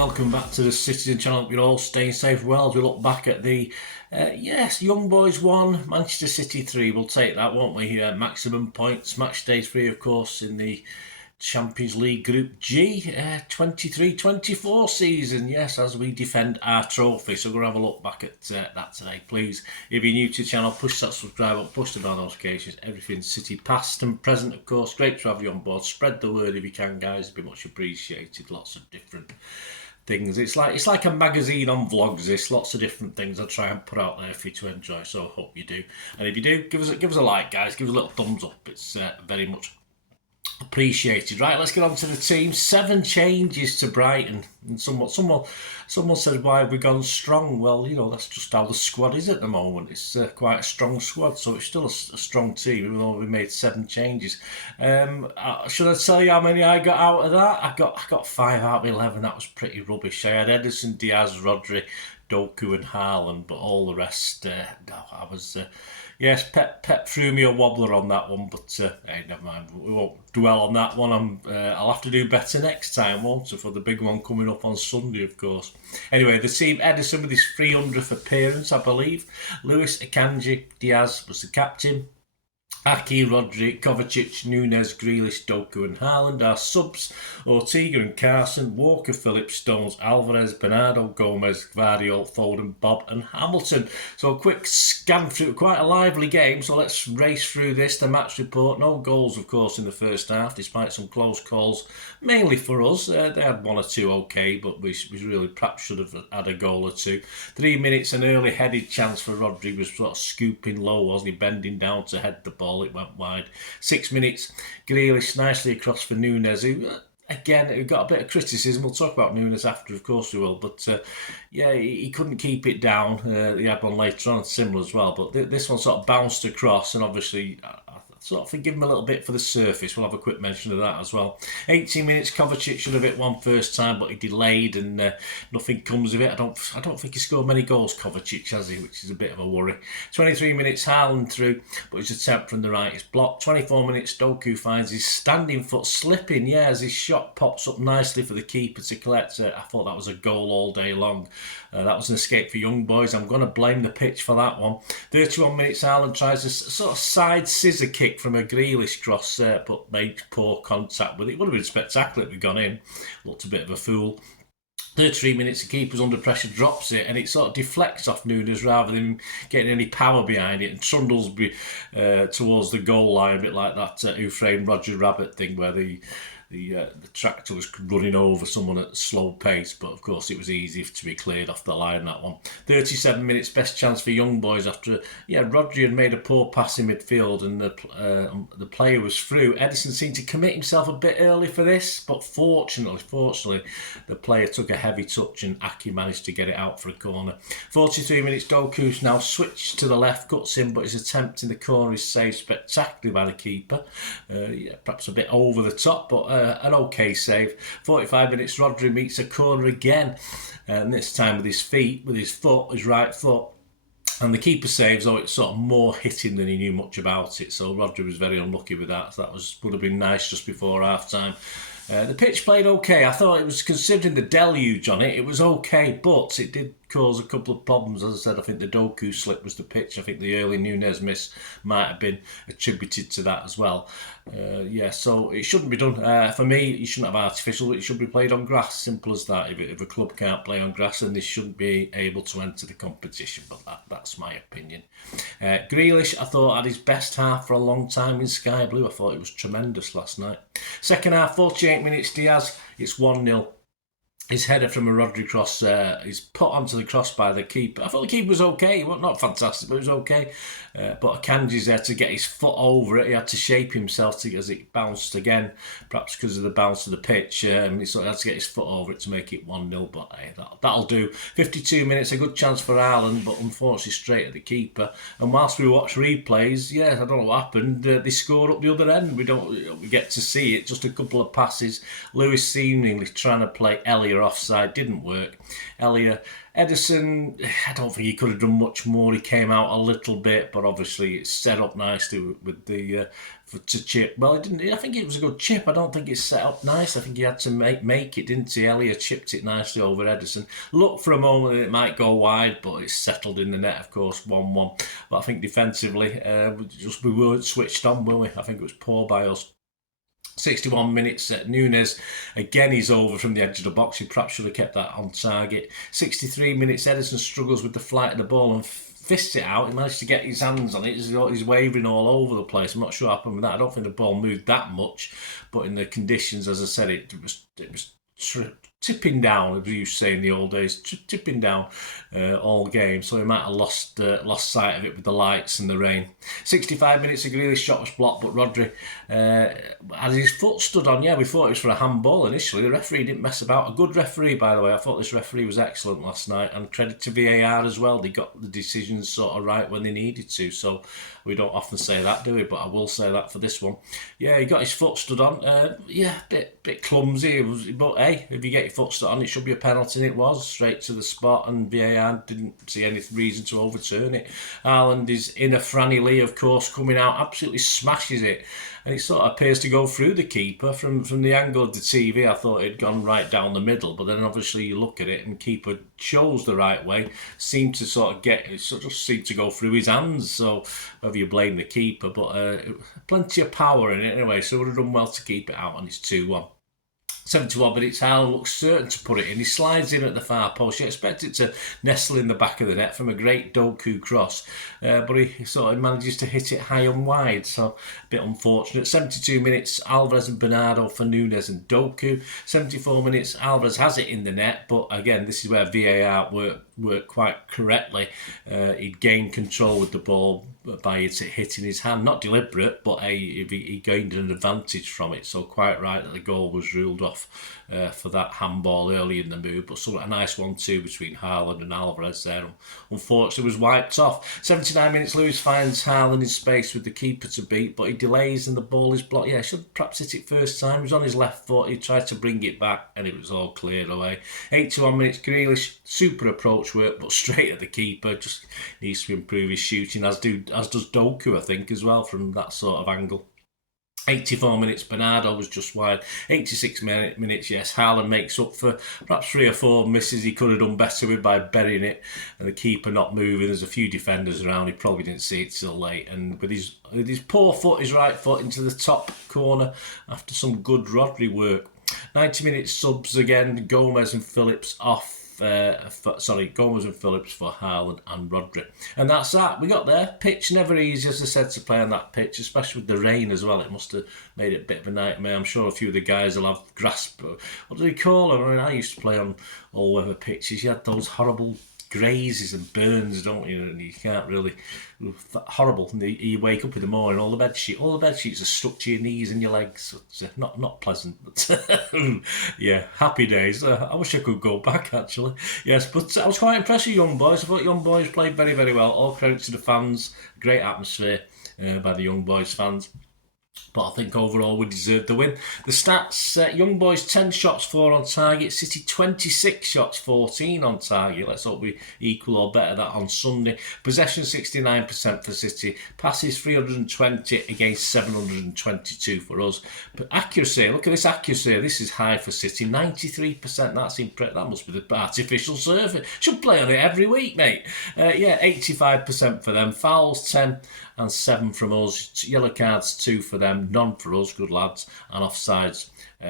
welcome back to the Citizen channel. You're all staying safe well as we look back at the Young Boys 1, Manchester City 3. We'll take that, won't we? Maximum points, match day 3, of course, in the Champions League Group G 23-24 season. Yes, as we defend our trophy. So we're going to have a look back at that today. Please, if you're new to the channel, push that subscribe button, push the bell notifications. Everything City past and present, of course. Great to have you on board. Spread the word if you can, guys. It'd be much appreciated. Lots of different things. It's like a magazine on vlogs. This lots of different things I try and put out there for you to enjoy. So I hope you do. And if you do, give us a like, guys. Give us a little thumbs up. It's very much appreciated. Right, let's get on to the team. 7 changes to Brighton. And someone said, why have we gone strong? Well, you know, that's just how the squad is at the moment. It's quite a strong squad, so it's still a strong team, even though we made 7 changes. Should I tell you how many I got out of that? I got 5 out of 11. That was pretty rubbish. I had Ederson, Diaz, Rodri, Doku and Haaland, but all the rest, I was... Yes, Pep threw me a wobbler on that one, but hey, never mind. We won't dwell on that one. I'll have to do better next time, won't I, for the big one coming up on Sunday, of course. Anyway, the team, Ederson with his 300th appearance, I believe. Lewis, Akanji, Diaz was the captain. Aki, Rodri, Kovacic, Nunes, Grealish, Doku and Haaland. Our subs, Ortega and Carson, Walker, Phillips, Stones, Alvarez, Bernardo, Gomez, Gvardiol, Foden, Bob and Hamilton. So a quick scan through, quite a lively game, so let's race through this. The match report, no goals of course in the first half, despite some close calls, mainly for us. They had 1 or 2 okay, but we really perhaps should have had a goal or 2. 3 minutes, an early headed chance for Rodri, was sort of scooping low, wasn't he, bending down to head the ball. It went wide. 6 minutes, Grealish nicely across for Nunes, who again got a bit of criticism. We'll talk about Nunes after, of course we will, but yeah, he couldn't keep it down. He had one later on similar as well, but this one sort of bounced across, and obviously I sort of forgive him a little bit for the surface. We'll have a quick mention of that as well. 18 minutes, Kovacic should have hit one first time, but he delayed and nothing comes of it. I don't think he scored many goals, Kovacic, has he? Which is a bit of a worry. 23 minutes, Haaland through, but his attempt from the right is blocked. 24 minutes, Doku finds his standing foot slipping, yeah, as his shot pops up nicely for the keeper to collect. I thought that was a goal all day long. That was an escape for Young Boys. I'm going to blame the pitch for that one. 31 minutes, Haaland tries a sort of side scissor kick from a Grealish cross, but made poor contact with it. It would have been spectacular if we'd gone in. Looked a bit of a fool. 33 minutes, the keeper's under pressure, drops it, and it sort of deflects off Nunes rather than getting any power behind it, and trundles towards the goal line, a bit like that Who Framed Roger Rabbit thing, where the tractor was running over someone at slow pace, but of course it was easy to be cleared off the line, that one. 37 minutes, best chance for Young Boys after, Rodri had made a poor pass in midfield and the player was through. Ederson seemed to commit himself a bit early for this, but fortunately, the player took a heavy touch and Aki managed to get it out for a corner. 43 minutes, Doku's now switched to the left, cuts in, but his attempt in the corner is saved spectacularly by the keeper. Perhaps a bit over the top, but an okay save. 45 minutes, Rodri meets a corner again, and this time with his right foot. And the keeper saves, though it's sort of more hitting than he knew much about it. So Rodri was very unlucky with that. So that would have been nice just before half time. The pitch played okay. I thought it was, considering the deluge on it, it was okay, but it did cause a couple of problems. As I said, I think the Doku slip was the pitch. I think the early Nunes miss might have been attributed to that as well. So it shouldn't be done. For me, you shouldn't have artificial. It should be played on grass. Simple as that. If a club can't play on grass, then they shouldn't be able to enter the competition. But that's my opinion. Grealish, I thought, had his best half for a long time in Sky Blue. I thought it was tremendous last night. Second half, 48 minutes, Diaz. It's 1-0. His header from a Rodri cross is put onto the cross by the keeper. I thought the keeper was okay. Well, not fantastic, but it was okay. But Akanji's there to get his foot over it. He had to shape himself as it bounced again, perhaps because of the bounce of the pitch. He sort of had to get his foot over it to make it 1-0, but hey, that'll do. 52 minutes, a good chance for Haaland, but unfortunately straight at the keeper. And whilst we watch replays, I don't know what happened. They scored up the other end. We get to see it. Just a couple of passes. Lewis seemingly trying to play Elliot clear offside, didn't work. Elliot, Edison, I don't think he could have done much more. He came out a little bit, but obviously it's set up nicely with the to chip. Well, it didn't. I think it was a good chip. I don't think it's set up nice. I think he had to make it, didn't he? Elliot chipped it nicely over Edison. Looked for a moment that it might go wide, but it's settled in the net, of course, 1-1. But I think defensively, we weren't switched on, were we? I think it was poor by us. 61 minutes at Nunes. Again, he's over from the edge of the box. He perhaps should have kept that on target. 63 minutes, Edison struggles with the flight of the ball and fists it out. He managed to get his hands on it. He's wavering all over the place. I'm not sure what happened with that. I don't think the ball moved that much, but in the conditions, as I said, it was tipping down, as we used to say in the old days, tipping down all game. So he might have lost sight of it with the lights and the rain. 65 minutes, a Grealish shot was blocked, but Rodri had his foot stood on. Yeah, we thought it was for a handball initially. The referee didn't mess about. A good referee, by the way. I thought this referee was excellent last night, and credit to VAR as well. They got the decisions sort of right when they needed to. So we don't often say that, do we? But I will say that for this one. Yeah, he got his foot stood on. Bit clumsy. But hey, if you get your foot stood on, it should be a penalty, and it was straight to the spot, and VAR didn't see any reason to overturn it. Haaland is in a Franny Lee, of course, coming out, absolutely smashes it, and it sort of appears to go through the keeper. From the angle of the TV, I thought it'd gone right down the middle, but then obviously you look at it and keeper chose the right way, seemed to just seemed to go through his hands. So whether you blame the keeper, but plenty of power in it anyway, so would have done well to keep it out, and it's 2-1. 71 minutes, Haaland looks certain to put it in. He slides in at the far post. You expect it to nestle in the back of the net from a great Doku cross, but he sort of manages to hit it high and wide, so a bit unfortunate. 72 minutes, Alvarez and Bernardo for Nunes and Doku. 74 minutes, Alvarez has it in the net, but again, this is where VAR worked quite correctly. He gained control with the ball by it hitting his hand. Not deliberate, but he gained an advantage from it, so quite right that the goal was ruled off for that handball early in the move, but a nice 1-2 between Haaland and Alvarez there. Unfortunately, was wiped off. 79 minutes, Lewis finds Haaland in space with the keeper to beat, but he delays and the ball is blocked. Yeah, should perhaps hit it first time. He was on his left foot. He tried to bring it back, and it was all cleared away. 81 minutes, Grealish, super approach work, but straight at the keeper. Just needs to improve his shooting, as does Doku, I think, as well, from that sort of angle. 84 minutes, Bernardo was just wide. 86 minutes, yes, Haaland makes up for perhaps 3 or 4 misses he could have done better with by burying it, and the keeper not moving. There's a few defenders around, he probably didn't see it till late, and with his poor foot, his right foot into the top corner after some good Rodri work. 90 minutes subs again, Gomez and Phillips off. Gomez and Phillips for Haaland and Rodri. And that's that. We got there. Pitch never easy, as I said, to play on that pitch, especially with the rain as well. It must have made it a bit of a nightmare. I'm sure a few of the guys will have grasp. What do they call them? I mean, I used to play on all-weather pitches. You had those horrible grazes and burns, don't you? And you can't really... Horrible. And you wake up in the morning, all the bed sheets are stuck to your knees and your legs. It's not pleasant, but yeah, happy days. I wish I could go back, actually. Yes, but I was quite impressed with Young Boys. I thought Young Boys played very, very well. All credit to the fans. Great atmosphere by the Young Boys fans. But I think overall we deserved the win. The stats, Young Boys 10 shots, 4 on target. City 26 shots, 14 on target. Let's hope we equal or better that on Sunday. Possession 69% for City. Passes 320 against 722 for us. But accuracy, look at this accuracy. This is high for City. 93%, that's impressive. That must be the artificial surface. Should play on it every week, mate. 85% for them. Fouls 10 and 7 from us. Yellow cards 2 for them, none for us, good lads. And offsides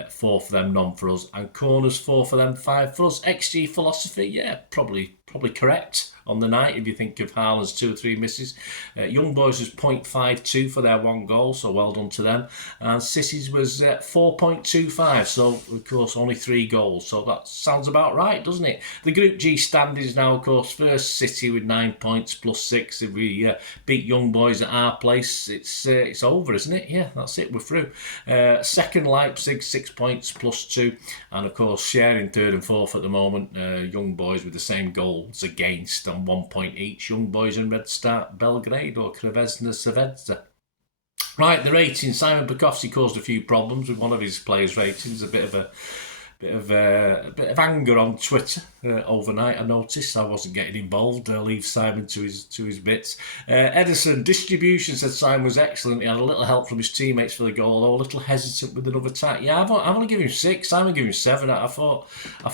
4 for them, none for us. And corners 4 for them, 5 for us. XG philosophy, yeah, probably correct on the night if you think of Haaland's 2 or 3 misses. Young Boys was 0.52 for their 1 goal, so well done to them. And City's was 4.25, so of course only 3 goals, so that sounds about right, doesn't it? The Group G standings now, of course, first City with 9 points plus 6. If we beat Young Boys at our place, it's over, isn't it? Yeah, that's it, we're through. Second Leipzig, 6 points plus 2, and of course sharing 3rd and 4th at the moment, Young Boys with the same goals against on 1 point each. Young Boys and Red Star Belgrade or Crevesna Savedza. Right, the rating. Simon Bajkowski caused a few problems with one of his players' ratings. A bit of a a bit of anger on Twitter overnight. I noticed I wasn't getting involved. I'll leave Simon to his bits. Edison distribution, said Simon was excellent. He had a little help from his teammates for the goal, although a little hesitant with another tack. Yeah, I've only given him 6. Simon gave him 7. I thought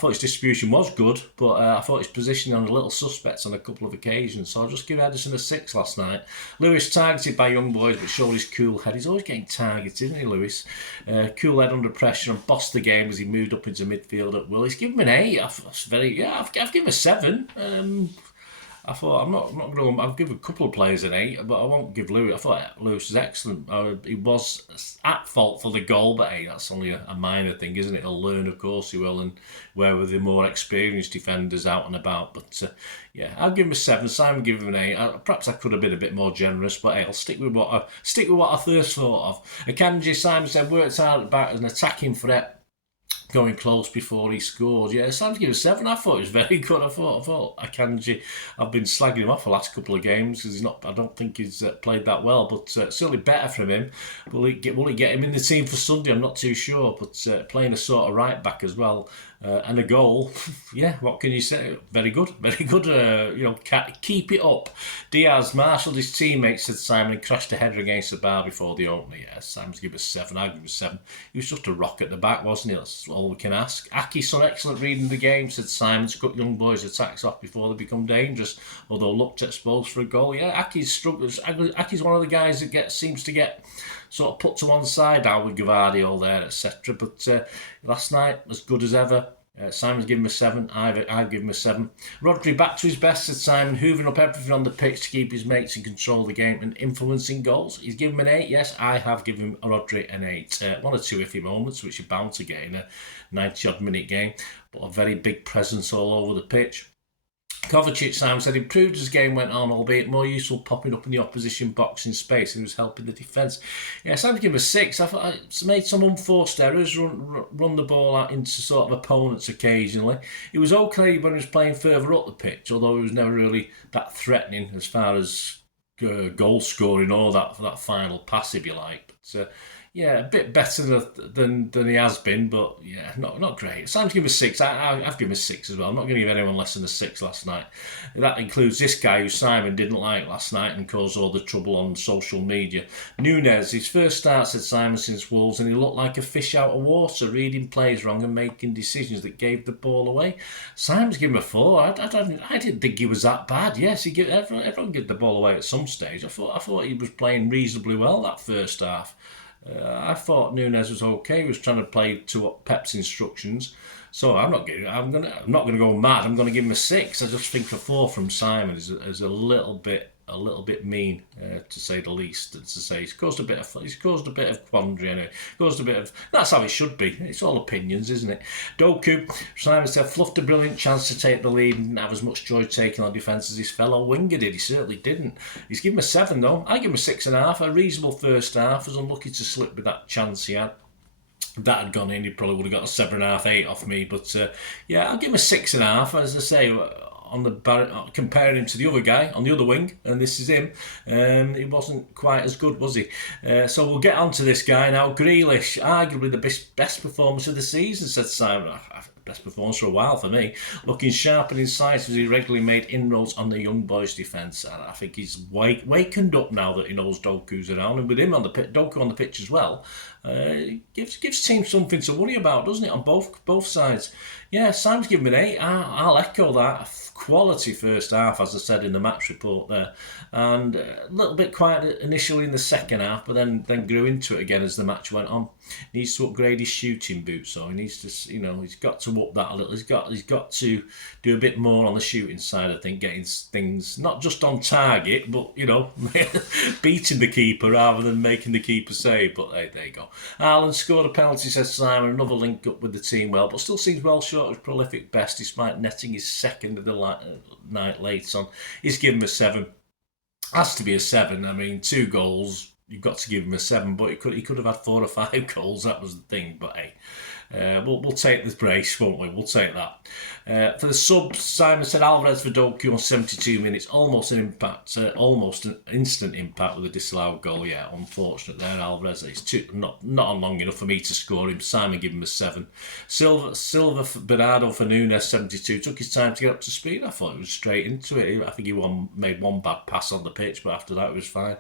his distribution was good, but I thought his positioning on a little suspect on a couple of occasions. So I'll just give Edison a 6 last night. Lewis targeted by young boys, but showed his cool head. He's always getting targeted, isn't he, Lewis? Cool head under pressure and bossed the game as he moved up into midfield at will. He's given him an 8. I've given him a 7. I thought I'm not going to. I'll give a couple of players an 8, but I won't give Lewis. I thought Lewis was excellent. He was at fault for the goal, but hey, that's only a minor thing, isn't it? He'll learn, of course he will, and where with the more experienced defenders out and about. But yeah, I'll give him a 7. Simon give him an 8. Perhaps I could have been a bit more generous, but hey, I'll stick with what I first thought of. Akanji, Simon said, worked hard about an attacking threat, going close before he scored. Yeah, Sam's given a 7. I thought it was very good. I thought Akanji, I've been slagging him off the last couple of games because I don't think he's played that well, but certainly better from him. Will he get him in the team for Sunday? I'm not too sure, but playing a sort of right back as well. And a goal, yeah, what can you say? Very good. Keep it up. Diaz marshalled his teammates, said Simon, and crashed a header against the bar before the opener. Yeah, Simon's given a 7. I give him a 7. He was just a rock at the back, wasn't he? That's all we can ask. Aki's son, excellent reading the game, said Simon, to cut young boys' attacks off before they become dangerous, although looked exposed for a goal. Yeah, Aki's struggles. Aki's one of the guys that seems to get sort of put to one side now with Gavardio there, etc. But last night, as good as ever. Simon's given him a 7. I've given him a 7. Rodri back to his best, said Simon, hoovering up everything on the pitch to keep his mates in control of the game and influencing goals. He's given him an 8. Yes, I have given Rodri an 8. 1 or 2 iffy moments, which you're bound to get in a 90-odd minute game, but a very big presence all over the pitch. Kovacic, Simon said, improved as the game went on, albeit more useful popping up in the opposition box in space, and he was helping the defence. Yeah, Simon gave him a 6. I thought I made some unforced errors, run the ball out into sort of opponents occasionally. He was okay when he was playing further up the pitch, although he was never really that threatening as far as goal scoring or that final pass, if you like. But yeah, a bit better than he has been, but yeah, not great. Simon's given him a 6. I've given him a 6 as well. I'm not going to give anyone less than a 6 last night. That includes this guy who Simon didn't like last night and caused all the trouble on social media. Nunez, his first start, said Simon, since Wolves, and he looked like a fish out of water, reading plays wrong and making decisions that gave the ball away. Simon's given him a 4. I didn't think he was that bad. Yes, everyone gave the ball away at some stage. I thought he was playing reasonably well that first half. I thought Nunez was okay. He was trying to play to Pep's instructions. So I'm not going to go mad. I'm going to give him a 6. I just think a 4 from Simon is a little bit mean, to say the least. And to say he's caused a bit of quandary anyway. That's how it should be. It's all opinions, isn't it? Doku, Simon said, fluffed a brilliant chance to take the lead and didn't have as much joy taking on defence as his fellow winger did. He certainly didn't. He's given him a 7 though. I give him a 6.5. A reasonable first half. Was unlucky to slip with that chance he had. If that had gone in, he probably would have got a 7.5, 8 off me. But yeah, I'll give him a 6.5. As I say, comparing him to the other guy on the other wing, and this is him, he wasn't quite as good, was he? So we'll get on to this guy now. Grealish, arguably the best performance of the season, said Simon. Best performance for a while for me. Looking sharp and incisive as he regularly made inroads on the young boys' defence. And I think he's wakened up now that he knows Doku's around, and with him on the pitch, Doku on the pitch as well, gives teams something to worry about, doesn't it, on both sides? Yeah, Simon's given me an 8. I'll echo that. Quality first half, as I said in the match report there, and a little bit quiet initially in the second half, but then grew into it again as the match went on. He needs to upgrade his shooting boots, so he needs to, he's got to up that a little. He's got to do a bit more on the shooting side, I think, getting things not just on target, but beating the keeper rather than making the keeper save. But there you go. Haaland scored a penalty, says Simon. Another link up with the team well, but still seems well short of his prolific best, despite netting his second of the night late on. He's given him a 7. Has to be a 7. I mean, 2 goals, you've got to give him a 7, but he could have had 4 or 5 goals. That was the thing. But hey, We'll take the brace, won't we? We'll take that. For the subs, Simon said Alvarez for Doku on 72 minutes, almost an impact, almost an instant impact with a disallowed goal. Yeah, unfortunate there, Alvarez. It's not long enough for me to score him. Simon gave him a 7. Silva for Bernardo for Nunes, 72. Took his time to get up to speed. I thought it was straight into it. I think he made one bad pass on the pitch, but after that it was fine.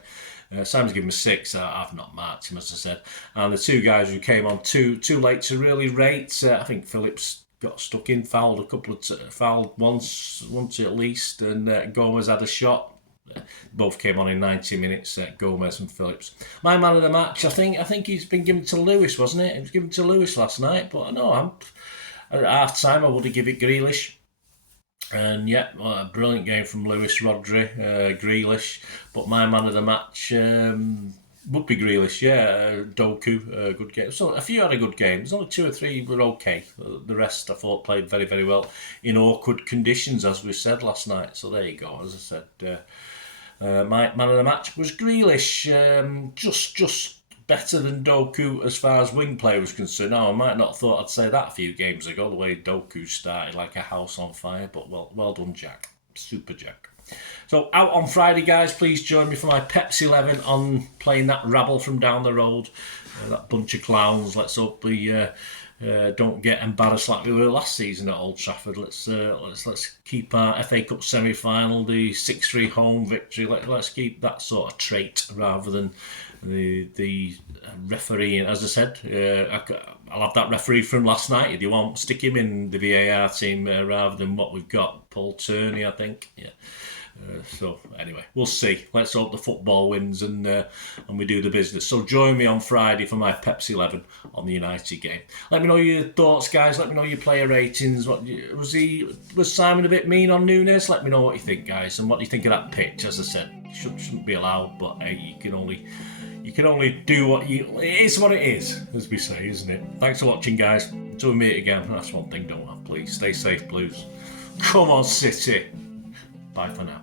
Simon's given him a 6. I've not marked him, as I said. And the two guys who came on too late to really rate. I think Phillips got stuck in, fouled a couple of fouled once at least, and Gomez had a shot. Both came on in 90 minutes, Gomez and Phillips. My man of the match, I think he's been given to Lewis, wasn't it? It was given to Lewis last night, but at half time I would have given it Grealish. And yeah, a brilliant game from Lewis, Rodri, Grealish. But my man of the match would be Grealish, yeah. Doku, good game. So a few had a good game. There's only 2 or 3 were okay. The rest I thought played very, very well in awkward conditions, as we said last night. So there you go. As I said, my man of the match was Grealish. Just better than Doku as far as wing play was concerned. Now, I might not have thought I'd say that a few games ago, the way Doku started like a house on fire. But well done, Jack. Super Jack. So out on Friday, guys, please join me for my Pepsi 11 on playing that rabble from down the road. That bunch of clowns. Let's hope we don't get embarrassed like we were last season at Old Trafford. Let's keep our FA Cup semi-final, the 6-3 home victory. Let's keep that sort of trait rather than the referee. As I said, I'll have that referee from last night if you want. Stick him in the VAR team rather than what we've got. Paul Turney, I think. Yeah. So anyway, we'll see. Let's hope the football wins and we do the business. So join me on Friday for my Pepsi 11 on the United game. Let me know your thoughts, guys. Let me know your player ratings. Was Simon a bit mean on Nunes? Let me know what you think, guys, and what do you think of that pitch. As I said, shouldn't be allowed, but hey, you can only do what it is what it is, as we say, isn't it? Thanks for watching, guys. Until we meet again, that's one thing, don't I? Please stay safe, Blues. Come on, City. Bye for now.